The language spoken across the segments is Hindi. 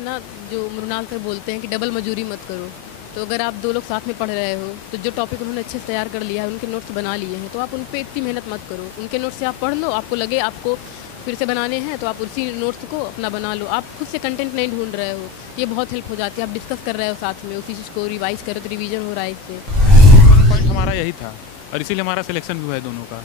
है ना, जो मृणाल सर बोलते हैं कि डबल मजूरी मत करो। तो अगर आप 2 लोग साथ में पढ़ रहे हो, तो जो टॉपिक उन्होंने अच्छे से तैयार कर लिया है, उनके नोट्स बना लिए हैं, तो आप उन पे इतनी मेहनत मत करो। उनके नोट्स से आप पढ़ लो, आपको लगे आपको फिर से बनाने हैं, तो आप उसी नोट्स को अपना बना लो। आप खुद से कंटेंट नहीं ढूँढ रहे हो, ये बहुत हेल्प हो जाती है। आप डिस्कस कर रहे हो साथ में, उसी चीज़ को रिवाइज़ करो तो रिवीजन हो रहा है इससे। पॉइंट हमारा यही था और इसीलिए हमारा सिलेक्शन भी हुआ है दोनों का।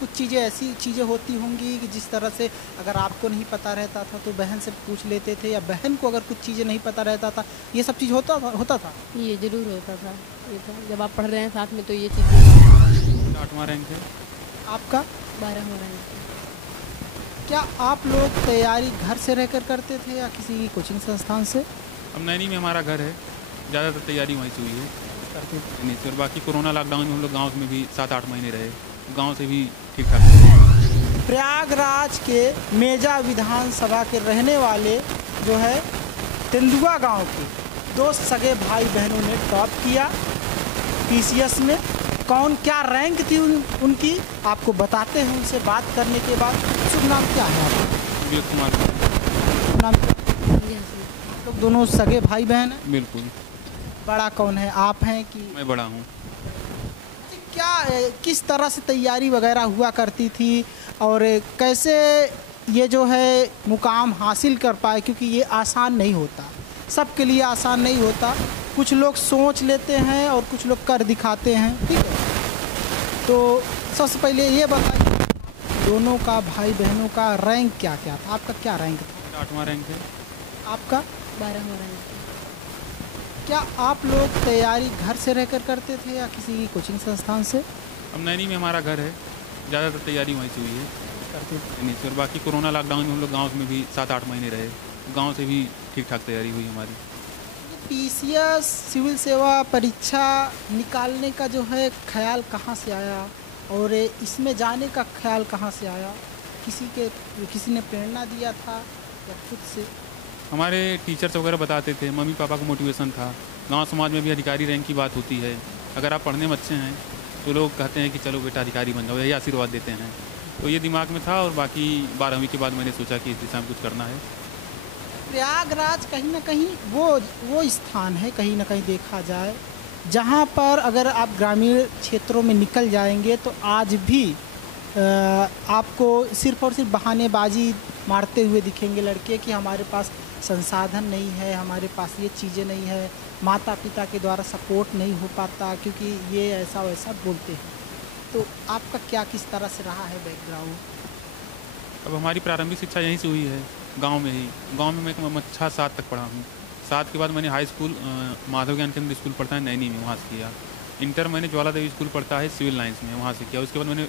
कुछ चीज़ें ऐसी चीज़ें होती होंगी कि जिस तरह से अगर आपको नहीं पता रहता था तो बहन से पूछ लेते थे, या बहन को अगर कुछ चीज़ें नहीं पता रहता था, ये सब चीज़ होता था। ये ज़रूर होता था। ये था जब आप पढ़ रहे हैं साथ में, तो ये चीज़ें। 8वां रैंक है। आपका 12वां रैंक। क्या आप लोग तैयारी घर से रहकर करते थे या किसी कोचिंग संस्थान से अब नैनी में हमारा घर है, ज़्यादातर तैयारी वहीं से हुई है। करते थे? नहीं और बाकी कोरोना लॉकडाउन में हम लोग गाँव में भी 7-8 महीने रहे, गाँव से भी ठीक ठाक थे। प्रयागराज के मेजा विधानसभा के रहने वाले जो है तेंदुआ गांव के 2 सगे भाई बहनों ने टॉप किया पीसीएस में। कौन क्या रैंक थी उनकी आपको बताते हैं उनसे बात करने के बाद। शुभ नाम क्या है आपका? विवेक कुमार। शुभ नाम क्या? आप लोग दोनों सगे भाई बहन हैं? बिल्कुल। बड़ा कौन है, आप हैं कि? मैं बड़ा हूँ। क्या किस तरह से तैयारी वगैरह हुआ करती थी और कैसे ये जो है मुकाम हासिल कर पाए, क्योंकि ये आसान नहीं होता, सबके लिए आसान नहीं होता। कुछ लोग सोच लेते हैं और कुछ लोग कर दिखाते हैं, ठीक है। तो सबसे पहले ये बताइए दोनों का, भाई बहनों का रैंक क्या क्या था? आपका क्या रैंक था? 8वां रैंक है। आपका 12वां रैंक। क्या आप लोग तैयारी घर से रहकर करते थे या किसी कोचिंग संस्थान से अब नैनी में हमारा घर है, ज़्यादातर तैयारी वहीं से हुई है। करते थे? नहीं और बाकी कोरोना लॉकडाउन में हम लोग गाँव में भी 7-8 महीने रहे, गाँव से भी ठीक ठाक तैयारी हुई हमारी। पीसीएस सिविल सेवा परीक्षा निकालने का जो है ख्याल कहाँ से आया और इसमें जाने का ख्याल कहाँ से आया? किसी ने प्रेरणा दिया था या खुद से? हमारे टीचर्स वगैरह बताते थे, मम्मी पापा को मोटिवेशन था। गांव समाज में भी अधिकारी रैंक की बात होती है, अगर आप पढ़ने में अच्छे हैं तो लोग कहते हैं कि चलो बेटा अधिकारी बन जाओ, यही आशीर्वाद देते हैं। तो ये दिमाग में था और बाकी 12वीं के बाद मैंने सोचा कि इस दिशा में कुछ करना है। प्रयागराज कहीं ना कहीं वो स्थान है, कहीं ना कहीं देखा जाए, जहाँ पर अगर आप ग्रामीण क्षेत्रों में निकल जाएंगे तो आज भी आपको सिर्फ और सिर्फ बहानेबाजी मारते हुए दिखेंगे लड़के कि हमारे पास संसाधन नहीं है, हमारे पास ये चीज़ें नहीं है, माता पिता के द्वारा सपोर्ट नहीं हो पाता, क्योंकि ये ऐसा वैसा बोलते हैं। तो आपका क्या किस तरह से रहा है बैकग्राउंड? अब हमारी प्रारंभिक शिक्षा यहीं से हुई है, गांव में ही। गांव में मैं कक्षा 7 तक पढ़ा हूँ। 7 के बाद मैंने हाई स्कूल माधव ज्ञान केंद्र स्कूल पढ़ता है नैनी में, वहाँ से किया। इंटर मैंने ज्वाला देवी स्कूल पढ़ता है सिविल लाइन्स में, वहाँ से किया। उसके बाद मैंने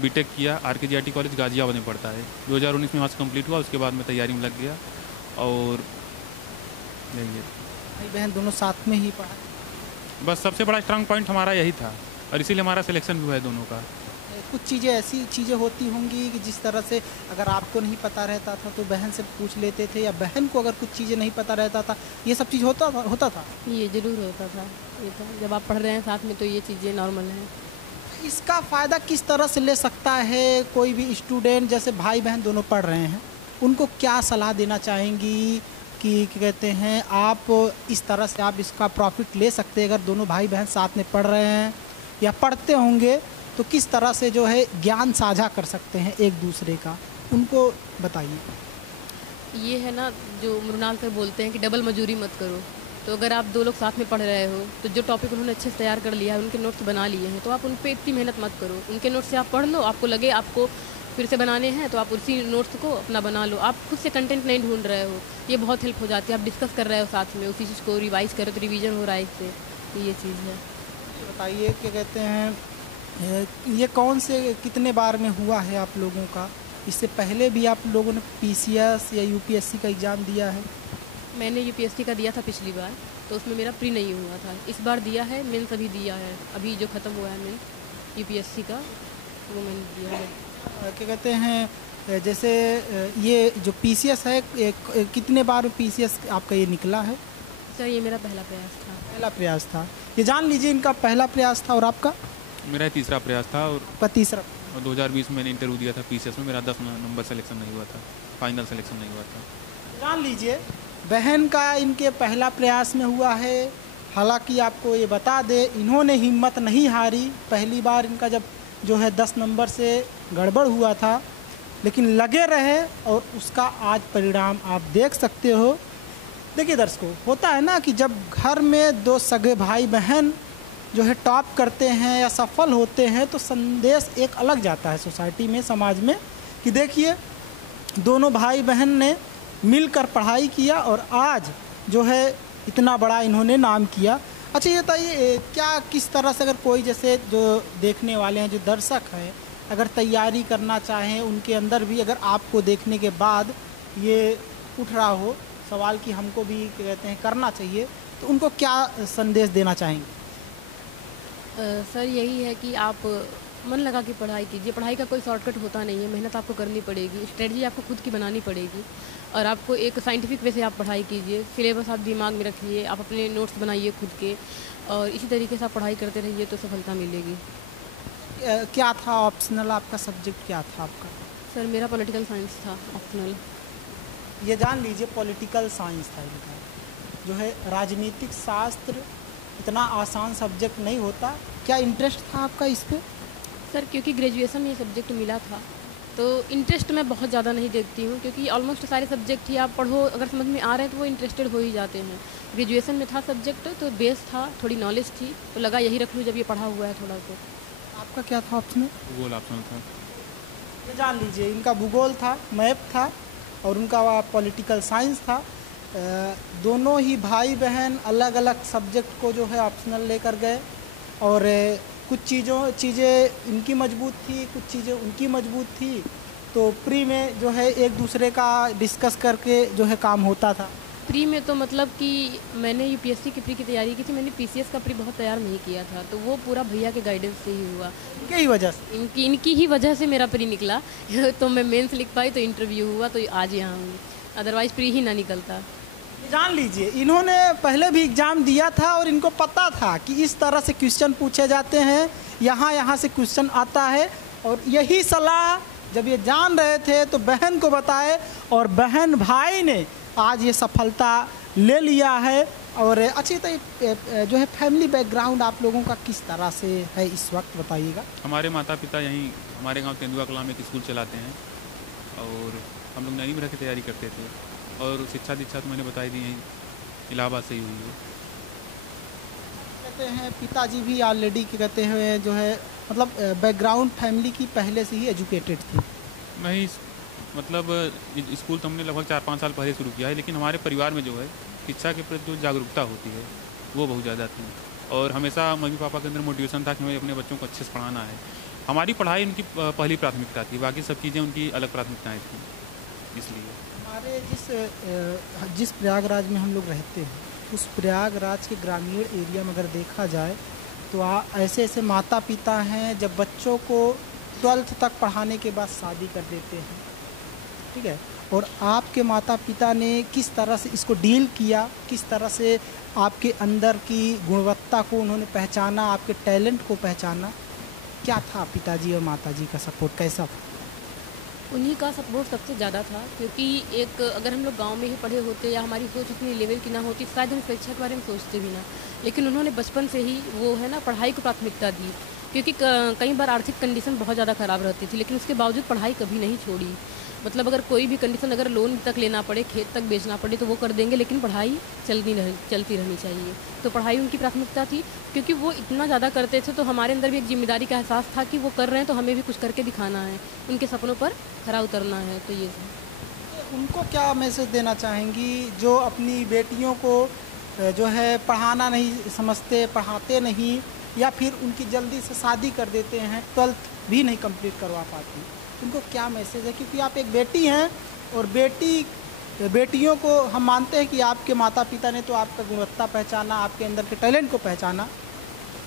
बीटेक किया RKGRT कॉलेज गाजियाबाद में पढ़ता है। 2019 में वहाँ से कंप्लीट हुआ। उसके बाद मैं तैयारी में लग गया और यही है। भाई बहन दोनों साथ में ही पढ़ा? बस सबसे बड़ा स्ट्रांग पॉइंट हमारा यही था और इसीलिए हमारा सिलेक्शन भी हुआ है दोनों का। कुछ चीज़ें ऐसी चीज़ें होती होंगी कि जिस तरह से अगर आपको नहीं पता रहता था तो बहन से पूछ लेते थे, या बहन को अगर कुछ चीज़ें नहीं पता रहता था, ये सब चीज़ होता था। ये ज़रूर होता था। ये था जब आप पढ़ रहे हैं साथ में, तो ये चीज़ें नॉर्मल हैं। इसका फ़ायदा किस तरह से ले सकता है कोई भी स्टूडेंट? जैसे भाई बहन दोनों पढ़ रहे हैं, उनको क्या सलाह देना चाहेंगी कि कहते हैं आप इस तरह से आप इसका प्रॉफिट ले सकते हैं? अगर दोनों भाई बहन साथ में पढ़ रहे हैं या पढ़ते होंगे तो किस तरह से जो है ज्ञान साझा कर सकते हैं एक दूसरे का, उनको बताइए। ये है ना, जो मृणाल सर बोलते हैं कि डबल मजूरी मत करो। तो अगर आप 2 लोग साथ में पढ़ रहे हो, तो जो टॉपिक उन्होंने अच्छे से तैयार कर लिया है, उनके नोट्स बना लिए हैं, तो आप उन पे इतनी मेहनत मत करो। उनके नोट्स से आप पढ़ लो, आपको लगे आपको फिर से बनाने हैं, तो आप उसी नोट्स को अपना बना लो। आप खुद से कंटेंट नहीं ढूंढ रहे हो, ये बहुत हेल्प हो जाती है। आप डिस्कस कर रहे हो साथ में, उसी चीज़ को रिवाइज़ करो तो रिवीजन हो रहा है इससे। तो ये चीज़ है। बताइए क्या कहते हैं, ये कौन से कितने बार में हुआ है आप लोगों का? इससे पहले भी आप लोगों ने पीसीएस या यूपीएससी का एग्ज़ाम दिया है? मैंने यूपीएससी का दिया था पिछली बार, तो उसमें मेरा प्री नहीं हुआ था। इस बार दिया है, मेंस अभी दिया है, अभी जो ख़त्म हुआ है मेंस यूपीएससी का, वो मैंने दिया है। क्या कहते हैं, जैसे ये जो पीसीएस है, कितने बार पीसीएस आपका ये निकला है? सर ये मेरा पहला प्रयास था। पहला प्रयास था, ये जान लीजिए इनका पहला प्रयास था। और आपका? मेरा तीसरा प्रयास था और तीसरा। 2020 में मैंने इंटरव्यू दिया था पीसीएस में, मेरा 10 नंबर सिलेक्शन नहीं हुआ था, फाइनल सिलेक्शन नहीं हुआ था। जान लीजिए बहन का इनके पहला प्रयास में हुआ है। हालांकि आपको ये बता दें, इन्होंने हिम्मत नहीं हारी। पहली बार इनका जब जो है 10 नंबर से गड़बड़ हुआ था, लेकिन लगे रहे और उसका आज परिणाम आप देख सकते हो। देखिए दर्शकों, होता है ना कि जब घर में दो सगे भाई बहन जो है टॉप करते हैं या सफल होते हैं तो संदेश एक अलग जाता है सोसाइटी में, समाज में, कि देखिए दोनों भाई बहन ने मिलकर पढ़ाई किया और आज जो है इतना बड़ा इन्होंने नाम किया। अच्छा ये बताइए, क्या किस तरह से अगर कोई जैसे जो देखने वाले हैं, जो दर्शक हैं, अगर तैयारी करना चाहें, उनके अंदर भी अगर आपको देखने के बाद ये उठ रहा हो सवाल कि हमको भी कहते हैं करना चाहिए, तो उनको क्या संदेश देना चाहेंगे? सर यही है कि आप मन लगा के पढ़ाई कीजिए। पढ़ाई का कोई शॉर्टकट होता नहीं है, मेहनत आपको करनी पड़ेगी, स्ट्रेटजी आपको खुद की बनानी पड़ेगी और आपको एक साइंटिफिक वे से आप पढ़ाई कीजिए। सिलेबस आप दिमाग में रखिए, आप अपने नोट्स बनाइए खुद के और इसी तरीके से आप पढ़ाई करते रहिए तो सफलता मिलेगी। क्या था ऑप्शनल आपका सब्जेक्ट, क्या था आपका? सर मेरा पॉलिटिकल साइंस था ऑप्शनल। ये जान लीजिए पॉलिटिकल साइंस था इनका। जो है राजनीतिक शास्त्र इतना आसान सब्जेक्ट नहीं होता। क्या इंटरेस्ट था आपका इस पे? सर क्योंकि ग्रेजुएशन में ये सब्जेक्ट मिला था तो इंटरेस्ट मैं बहुत ज़्यादा नहीं देखती हूँ, क्योंकि ऑलमोस्ट सारे सब्जेक्ट ही आप पढ़ो अगर समझ में आ रहे हैं तो वो इंटरेस्टेड हो ही जाते हैं। ग्रेजुएशन में था सब्जेक्ट तो बेस था, थोड़ी नॉलेज थी तो लगा यही रख लूँ जब ये पढ़ा हुआ है थोड़ा। तो आपका क्या था ऑप्शन? भूगोल ऑप्शनल था। ये जान लीजिए इनका भूगोल था, मैप था और उनका पॉलिटिकल साइंस था। दोनों ही भाई बहन अलग अलग सब्जेक्ट को जो है ऑप्शनल लेकर गए और कुछ चीज़ें इनकी मजबूत थी, कुछ चीज़ें उनकी मजबूत थी, तो प्री में जो है एक दूसरे का डिस्कस करके जो है काम होता था। प्री में तो मतलब कि मैंने यूपीएससी की प्री की तैयारी की थी, मैंने पीसीएस का प्री बहुत तैयार नहीं किया था, तो वो पूरा भैया के गाइडेंस से ही हुआ। इनके ही वजह से? इनकी ही वजह से मेरा प्री निकला तो मैं मेंस लिख पाई तो इंटरव्यू हुआ तो आज यहाँ हूँ, अदरवाइज़ प्री ही ना निकलता। जान लीजिए इन्होंने पहले भी एग्ज़ाम दिया था और इनको पता था कि इस तरह से क्वेश्चन पूछे जाते हैं, यहाँ से क्वेश्चन आता है, और यही सलाह जब ये जान रहे थे तो बहन को बताए और बहन भाई ने आज ये सफलता ले लिया है। और अच्छी तो जो है फैमिली बैकग्राउंड आप लोगों का किस तरह से है इस वक्त बताइएगा? हमारे माता पिता यहीं हमारे गांव तेंदुआ कला में एक स्कूल चलाते हैं और हम लोग नैनी में रह के तैयारी करते थे और शिक्षा दीक्षा तो मैंने बताई दी यहीं इलाहाबाद से ही हुई है। कहते हैं पिताजी भी ऑलरेडी क्या कहते हैं जो है मतलब बैकग्राउंड फैमिली की पहले से ही एजुकेटेड थी। मैं ही मतलब स्कूल तो हमने लगभग 4-5 साल पहले शुरू किया है, लेकिन हमारे परिवार में जो है शिक्षा के प्रति जो जागरूकता होती है वो बहुत ज़्यादा थी और हमेशा मम्मी पापा के अंदर मोटिवेशन था कि हमें अपने बच्चों को अच्छे से पढ़ाना है। हमारी पढ़ाई उनकी पहली प्राथमिकता थी, बाकी सब चीज़ें उनकी अलग प्राथमिकताएँ थी। इसलिए हमारे जिस प्रयागराज में हम लोग रहते हैं उस प्रयागराज के ग्रामीण एरिया में अगर देखा जाए तो ऐसे ऐसे माता पिता हैं जब बच्चों को 12th तक पढ़ाने के बाद शादी कर देते हैं, ठीक है, और आपके माता पिता ने किस तरह से इसको डील किया, किस तरह से आपके अंदर की गुणवत्ता को उन्होंने पहचाना, आपके टैलेंट को पहचाना, क्या था पिताजी और माताजी का सपोर्ट कैसा था? उन्हीं का सपोर्ट सबसे ज़्यादा था, क्योंकि एक अगर हम लोग गांव में ही पढ़े होते या हमारी सोच उतनी लेवल की ना होती शायद हम शिक्षा के बारे में सोचते भी ना, लेकिन उन्होंने बचपन से ही वो है ना पढ़ाई को प्राथमिकता दी, क्योंकि कई बार आर्थिक कंडीशन बहुत ज़्यादा ख़राब रहती थी लेकिन उसके बावजूद पढ़ाई कभी नहीं छोड़ी। मतलब अगर कोई भी कंडीशन, अगर लोन तक लेना पड़े, खेत तक बेचना पड़े तो वो कर देंगे, लेकिन पढ़ाई चलती रहनी चाहिए। तो पढ़ाई उनकी प्राथमिकता थी, क्योंकि वो इतना ज़्यादा करते थे तो हमारे अंदर भी एक जिम्मेदारी का एहसास था कि वो कर रहे हैं तो हमें भी कुछ करके दिखाना है, उनके सपनों पर खरा उतरना है। तो ये उनको क्या मैसेज देना चाहेंगी जो अपनी बेटियों को जो है पढ़ाना नहीं समझते, पढ़ाते नहीं, या फिर उनकी जल्दी से शादी कर देते हैं, 12th भी नहीं कंप्लीट करवा पाती, उनको क्या मैसेज है? क्योंकि आप एक बेटी हैं और बेटियों को हम मानते हैं कि आपके माता पिता ने तो आपका गुणवत्ता पहचाना, आपके अंदर के टैलेंट को पहचाना।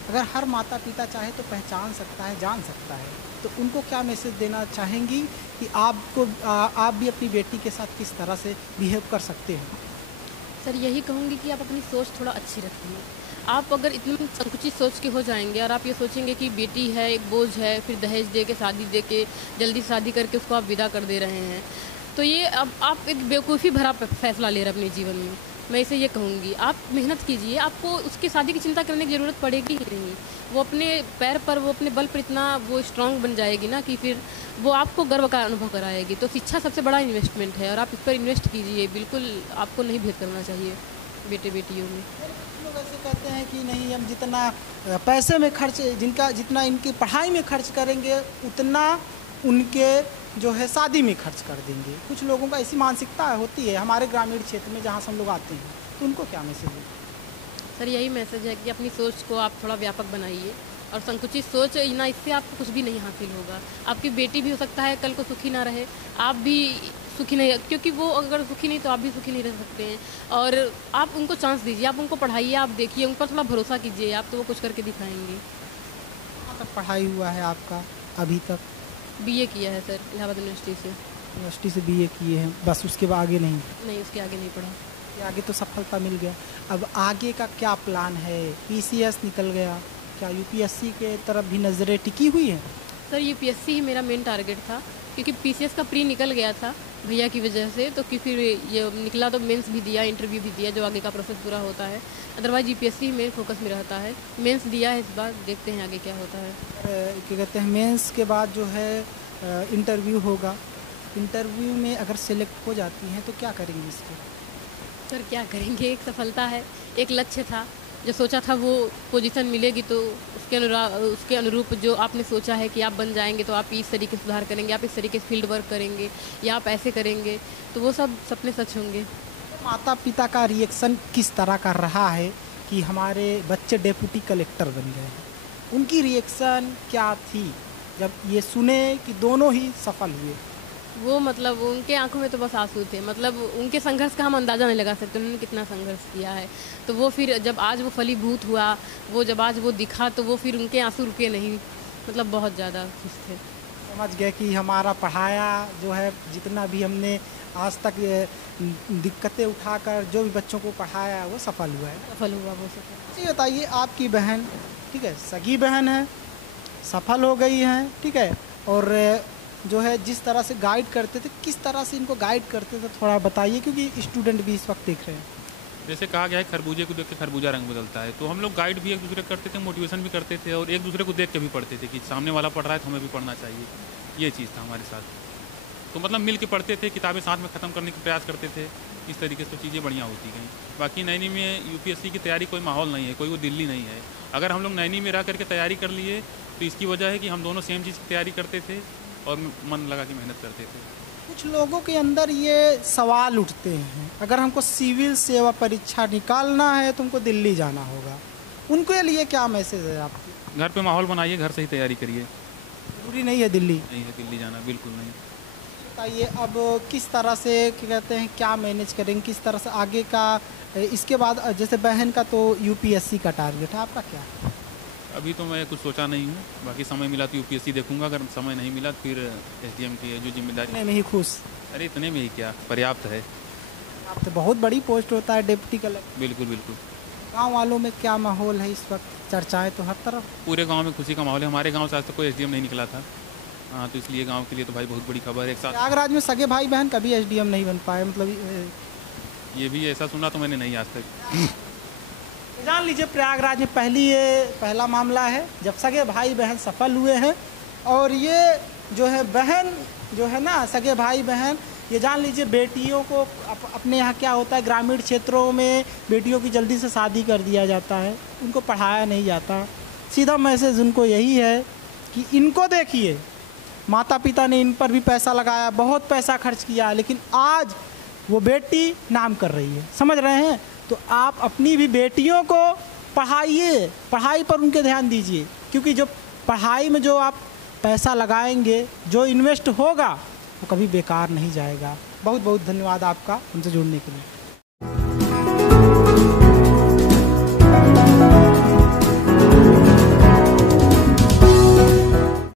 अगर हर माता पिता चाहे तो पहचान सकता है, जान सकता है, तो उनको क्या मैसेज देना चाहेंगी कि आप भी अपनी बेटी के साथ किस तरह से बिहेव कर सकते हैं? सर यही कहूँगी कि आप अपनी सोच थोड़ा अच्छी रखिए। आप अगर इतनी संकुचित सोच के हो जाएंगे और आप ये सोचेंगे कि बेटी है एक बोझ है, फिर दहेज दे के शादी दे के जल्दी शादी करके उसको आप विदा कर दे रहे हैं, तो ये अब आप एक बेवकूफ़ी भरा फैसला ले रहे हैं अपने जीवन में। मैं इसे ये कहूँगी, आप मेहनत कीजिए, आपको उसकी शादी की चिंता करने की ज़रूरत पड़ेगी ही नहीं। वो अपने पैर पर, वो अपने बल पर इतना वो स्ट्रांग बन जाएगी ना कि फिर वो आपको गर्व का अनुभव कराएगी। तो शिक्षा सबसे बड़ा इन्वेस्टमेंट है और आप इस पर इन्वेस्ट कीजिए। बिल्कुल आपको नहीं भेद करना चाहिए बेटे बेटियों में। लोग ऐसे कहते हैं कि नहीं, हम जितना पैसे में खर्च, जितना इनकी पढ़ाई में खर्च करेंगे उतना उनके जो है शादी में खर्च कर देंगे। कुछ लोगों का ऐसी मानसिकता होती है हमारे ग्रामीण क्षेत्र में जहाँ से हम लोग आते हैं, तो उनको क्या मैसेज है? सर यही मैसेज है कि अपनी सोच को आप थोड़ा व्यापक बनाइए और संकुचित सोच ना, इससे आपको कुछ भी नहीं हासिल होगा। आपकी बेटी भी हो सकता है कल को सुखी ना रहे, आप भी सुखी नहीं, क्योंकि वो अगर सुखी नहीं तो आप भी सुखी नहीं रह सकते हैं। और आप उनको चांस दीजिए, आप उनको पढ़ाइए, आप देखिए, उन पर थोड़ा भरोसा कीजिए, आप तो वो कुछ करके दिखाएंगे। कहाँ तक पढ़ाई हुआ है आपका अभी तक? बीए किया है सर इलाहाबाद यूनिवर्सिटी से। यूनिवर्सिटी से बीए किए हैं, बस उसके बाद आगे नहीं? नहीं, उसके आगे नहीं पढ़ा। ये आगे तो सफलता मिल गया, अब आगे का क्या प्लान है? पीसीएस निकल गया, क्या यूपीएससी के तरफ भी नज़रें टिकी हुई हैं? सर यूपीएससी ही मेरा मेन टारगेट था, क्योंकि पीसीएस का प्री निकल गया था भैया की वजह से, तो कि फिर ये निकला तो मेंस भी दिया, इंटरव्यू भी दिया, जो आगे का प्रोसेस पूरा होता है। अदरवाइज यूपीएससी मेन फोकस में रहता है। मेंस दिया है इस बार, देखते हैं आगे क्या होता है। क्या कहते हैं, मेंस के बाद जो है इंटरव्यू होगा, इंटरव्यू में अगर सेलेक्ट हो जाती हैं तो क्या करेंगी इसको? सर क्या करेंगे, एक सफलता है, एक लक्ष्य था, जो सोचा था वो पोजीशन मिलेगी तो उसके अनुरूप जो आपने सोचा है कि आप बन जाएंगे तो आप इस तरीके से सुधार करेंगे, आप इस तरीके से फील्ड वर्क करेंगे या आप ऐसे करेंगे, तो वो सब सपने सच होंगे। माता पिता का रिएक्शन किस तरह का रहा है कि हमारे बच्चे डेप्यूटी कलेक्टर बन गए हैं? उनकी रिएक्शन क्या थी जब ये सुने कि दोनों ही सफल हुए? वो मतलब उनके आंखों में तो बस आंसू थे, मतलब उनके संघर्ष का हम अंदाज़ा नहीं लगा सकते, उन्होंने कितना संघर्ष किया है। तो वो फिर जब आज वो फलीभूत हुआ, वो जब आज वो दिखा, तो वो फिर उनके आंसू रुके नहीं, मतलब बहुत ज़्यादा खुश थे। समझ गए कि हमारा पढ़ाया जो है, जितना भी हमने आज तक दिक्कतें उठाकर जो भी बच्चों को पढ़ाया वो सफल हुआ है। सफल हुआ वो सफल। जी बताइए, आपकी बहन, ठीक है, सगी बहन है, सफल हो गई हैं, ठीक है, और जो है जिस तरह से गाइड करते थे, किस तरह से इनको गाइड करते थे थोड़ा बताइए, क्योंकि स्टूडेंट भी इस वक्त देख रहे हैं। जैसे कहा गया है खरबूजे को देख के खरबूजा रंग बदलता है, तो हम लोग गाइड भी एक दूसरे को करते थे, मोटिवेशन भी करते थे और एक दूसरे को देख के भी पढ़ते थे कि सामने वाला पढ़ रहा है तो हमें भी पढ़ना चाहिए। ये चीज़ था हमारे साथ, तो मतलब मिल के पढ़ते थे, किताबें साथ में ख़त्म करने का प्रयास करते थे। इस तरीके से तो चीज़ें बढ़िया होती गई। बाकी नैनी में यूपीएससी की तैयारी कोई माहौल नहीं है, कोई वो दिल्ली नहीं है। अगर हम लोग नैनी में रह करके तैयारी कर लिए तो इसकी वजह है कि हम दोनों सेम चीज़ की तैयारी करते थे और मन लगा के मेहनत करते थे। कुछ लोगों के अंदर ये सवाल उठते हैं, अगर हमको सिविल सेवा परीक्षा निकालना है तो हमको दिल्ली जाना होगा, उनके लिए क्या मैसेज है आपकी? घर पे माहौल बनाइए, घर से ही तैयारी करिए। जरूरी नहीं है दिल्ली? नहीं है दिल्ली जाना, बिल्कुल नहीं। बताइए अब किस तरह से, क्या कहते हैं, क्या मैनेज करेंगे, किस तरह से आगे का? इसके बाद जैसे बहन का तो यूपीएससी का टारगेट है, आपका क्या? अभी तो मैं कुछ सोचा नहीं हूँ, बाकी समय मिला तो यूपीएससी देखूंगा, अगर समय नहीं मिला तो फिर एसडीएम की जो जिम्मेदारी। इतने में ही खुश? अरे इतने में ही क्या, पर्याप्त है। आप तो बहुत बड़ी पोस्ट होता है डिप्टी कलेक्टर। बिल्कुल बिल्कुल। गांव वालों में क्या माहौल है इस वक्त? चर्चाएं तो हर तरफ। पूरे गांव में खुशी का माहौल है। हमारे गांव से आज तक कोई एसडीएम नहीं निकला था। हाँ, तो इसलिए गांव के लिए तो भाई बहुत बड़ी खबर है। एक साथ प्रयागराज में सगे भाई बहन कभी एसडीएम नहीं बन पाए, मतलब ये भी ऐसा सुना तो मैंने नहीं आज तक। जान लीजिए, प्रयागराज में पहला मामला है जब सगे भाई बहन सफल हुए हैं। और ये जो है बहन जो है ना, सगे भाई बहन, ये जान लीजिए बेटियों को अपने यहाँ क्या होता है, ग्रामीण क्षेत्रों में बेटियों की जल्दी से शादी कर दिया जाता है, उनको पढ़ाया नहीं जाता। सीधा मैसेज उनको यही है कि इनको देखिए, माता पिता ने इन पर भी पैसा लगाया, बहुत पैसा खर्च किया, लेकिन आज वो बेटी नाम कर रही है, समझ रहे हैं? तो आप अपनी भी बेटियों को पढ़ाइए, पढ़ाई पर उनके ध्यान दीजिए, क्योंकि जो पढ़ाई में जो आप पैसा लगाएंगे, जो इन्वेस्ट होगा, वो कभी बेकार नहीं जाएगा। बहुत बहुत धन्यवाद आपका हमसे जुड़ने के लिए।